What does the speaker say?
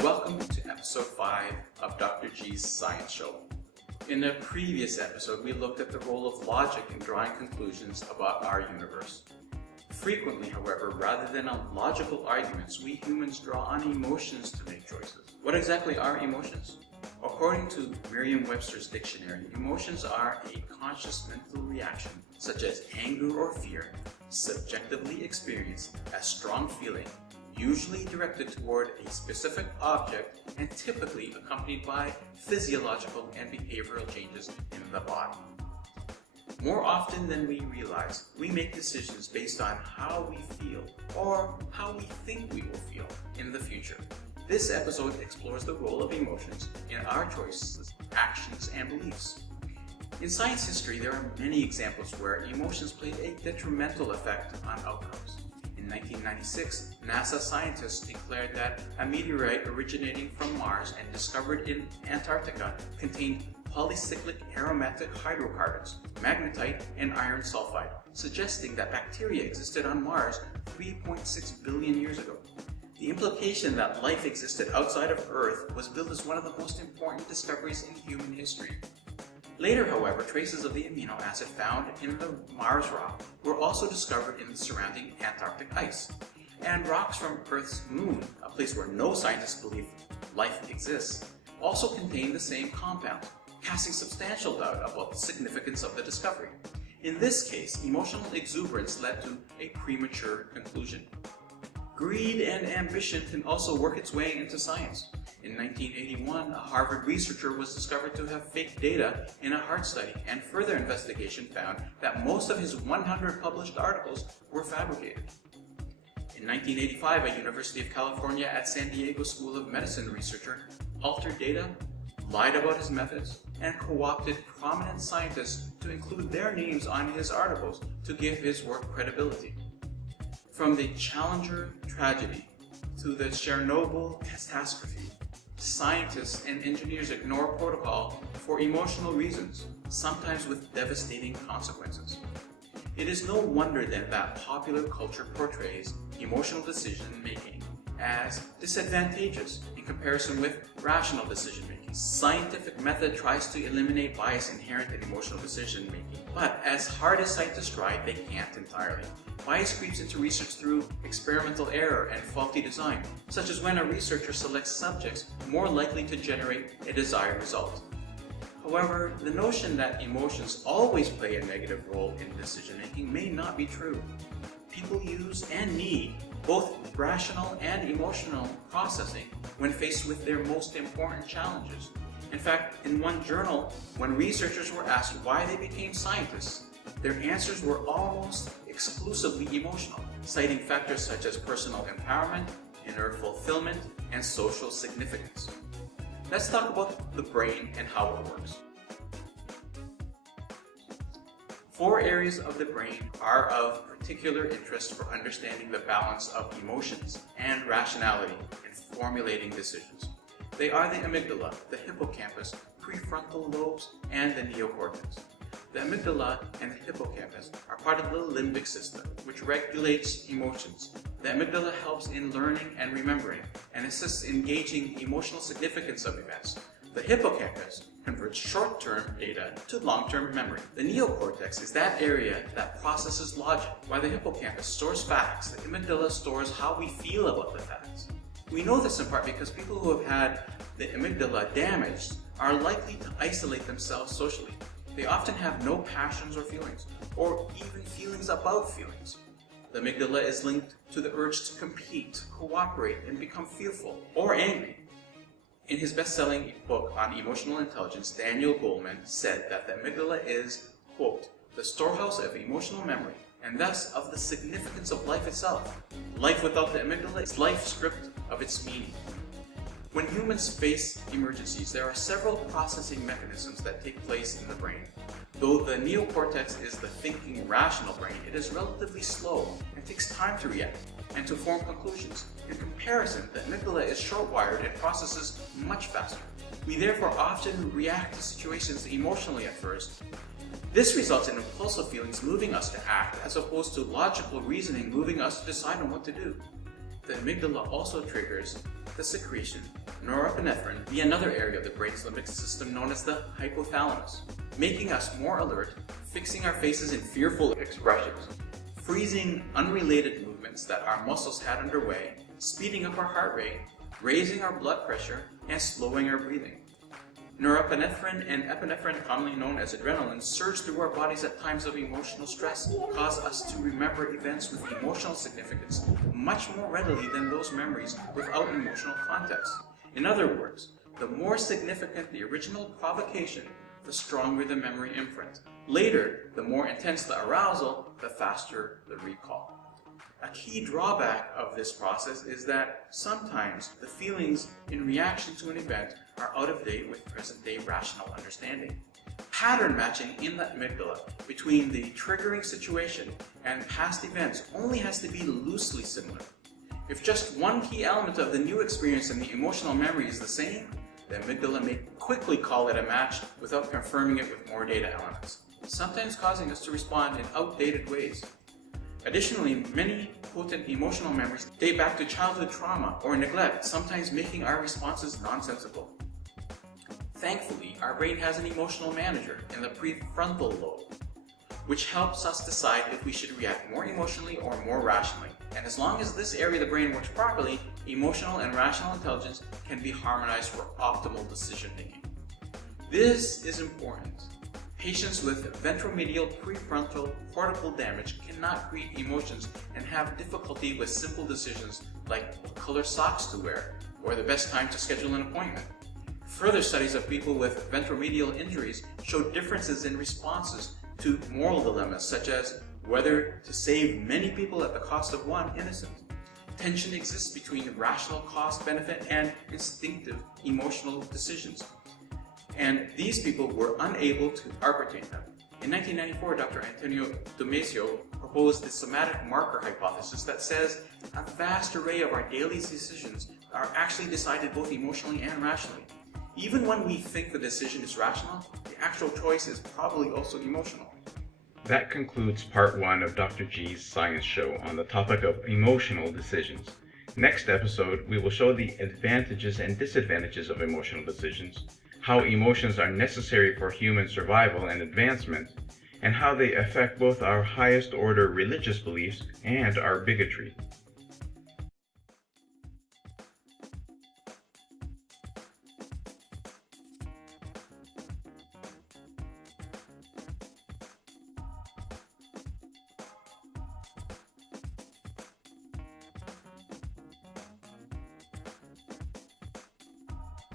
Welcome to episode 5 of Dr. G's Science Show. In a previous episode, we looked at the role of logic in drawing conclusions about our universe. Frequently, however, rather than on logical arguments, we humans draw on emotions to make choices. What exactly are emotions? According to Merriam-Webster's dictionary, emotions are a conscious mental reaction, such as anger or fear, subjectively experienced as strong feeling, usually directed toward a specific object and typically accompanied by physiological and behavioral changes in the body. More often than we realize, we make decisions based on how we feel or how we think we will feel in the future. This episode explores the role of emotions in our choices, actions, and beliefs. In science history, there are many examples where emotions played a detrimental effect on outcomes. In 1996, NASA scientists declared that a meteorite originating from Mars and discovered in Antarctica contained polycyclic aromatic hydrocarbons, magnetite, and iron sulfide, suggesting that bacteria existed on Mars 3.6 billion years ago. The implication that life existed outside of Earth was billed as one of the most important discoveries in human history. Later, however, traces of the amino acid found in the Mars rock were also discovered in the surrounding Antarctic ice. And rocks from Earth's moon, a place where no scientists believe life exists, also contain the same compound, casting substantial doubt about the significance of the discovery. In this case, emotional exuberance led to a premature conclusion. Greed and ambition can also work its way into science. In 1981, a Harvard researcher was discovered to have faked data in a heart study, and further investigation found that most of his 100 published articles were fabricated. In 1985, a University of California at San Diego School of Medicine researcher altered data, lied about his methods, and co-opted prominent scientists to include their names on his articles to give his work credibility. From the Challenger tragedy to the Chernobyl catastrophe, scientists and engineers ignore protocol for emotional reasons, sometimes with devastating consequences. It is no wonder then that popular culture portrays emotional decision-making as disadvantageous in comparison with rational decision-making. Scientific method tries to eliminate bias inherent in emotional decision-making, but as hard as scientists try, they can't entirely. Bias creeps into research through experimental error and faulty design, such as when a researcher selects subjects more likely to generate a desired result. However, the notion that emotions always play a negative role in decision-making may not be true. People use and need both rational and emotional processing when faced with their most important challenges. In fact, in one journal, when researchers were asked why they became scientists, their answers were almost exclusively emotional, citing factors such as personal empowerment, inner fulfillment, and social significance. Let's talk about the brain and how it works. 4 areas of the brain are of particular interest for understanding the balance of emotions and rationality in formulating decisions. They are the amygdala, the hippocampus, prefrontal lobes, and the neocortex. The amygdala and the hippocampus are part of the limbic system, which regulates emotions. The amygdala helps in learning and remembering, and assists in gauging emotional significance of events. The hippocampus converts short-term data to long-term memory. The neocortex is that area that processes logic. While the hippocampus stores facts, the amygdala stores how we feel about the facts. We know this in part because people who have had the amygdala damaged are likely to isolate themselves socially. They often have no passions or feelings, or even feelings about feelings. The amygdala is linked to the urge to compete, cooperate, and become fearful or angry. In his best-selling book on emotional intelligence, Daniel Golman said that the amygdala is, quote, the storehouse of emotional memory, and thus of the significance of life itself. Life without the amygdala is life stripped of its meaning. When humans face emergencies, there are several processing mechanisms that take place in the brain. Though the neocortex is the thinking, rational brain, it is relatively slow and takes time to react and to form conclusions. In comparison, the amygdala is short-wired and processes much faster. We therefore often react to situations emotionally at first. This results in impulsive feelings moving us to act as opposed to logical reasoning moving us to decide on what to do. The the amygdala also triggers the secretion of norepinephrine via another area of the brain's limbic system known as the hypothalamus, making us more alert, fixing our faces in fearful expressions, freezing unrelated movements that our muscles had underway, speeding up our heart rate, raising our blood pressure, and slowing our breathing. Norepinephrine and epinephrine, commonly known as adrenaline, surge through our bodies at times of emotional stress, cause us to remember events with emotional significance much more readily than those memories without emotional context. In other words, the more significant the original provocation, the stronger the memory imprint. Later, the more intense the arousal, the faster the recall. A key drawback of this process is that sometimes the feelings in reaction to an event are out of date with present-day rational understanding. Pattern matching in the amygdala between the triggering situation and past events only has to be loosely similar. If just one key element of the new experience and the emotional memory is the same, the amygdala may quickly call it a match without confirming it with more data elements, sometimes causing us to respond in outdated ways. Additionally, many potent emotional memories date back to childhood trauma or neglect, sometimes making our responses nonsensical. Thankfully, our brain has an emotional manager in the prefrontal lobe, which helps us decide if we should react more emotionally or more rationally. And as long as this area of the brain works properly, emotional and rational intelligence can be harmonized for optimal decision making. This is important. Patients with ventromedial prefrontal cortical damage cannot create emotions and have difficulty with simple decisions like what color socks to wear or the best time to schedule an appointment. Further studies of people with ventromedial injuries show differences in responses to moral dilemmas such as whether to save many people at the cost of one innocent. Tension exists between rational cost-benefit and instinctive emotional decisions. And these people were unable to arbitrate them. In 1994, Dr. Antonio Damasio proposed the somatic marker hypothesis that says a vast array of our daily decisions are actually decided both emotionally and rationally. Even when we think the decision is rational, the actual choice is probably also emotional. That concludes part 1 of Dr. G's science show on the topic of emotional decisions. Next episode, we will show the advantages and disadvantages of emotional decisions, how emotions are necessary for human survival and advancement, and how they affect both our highest order religious beliefs and our bigotry.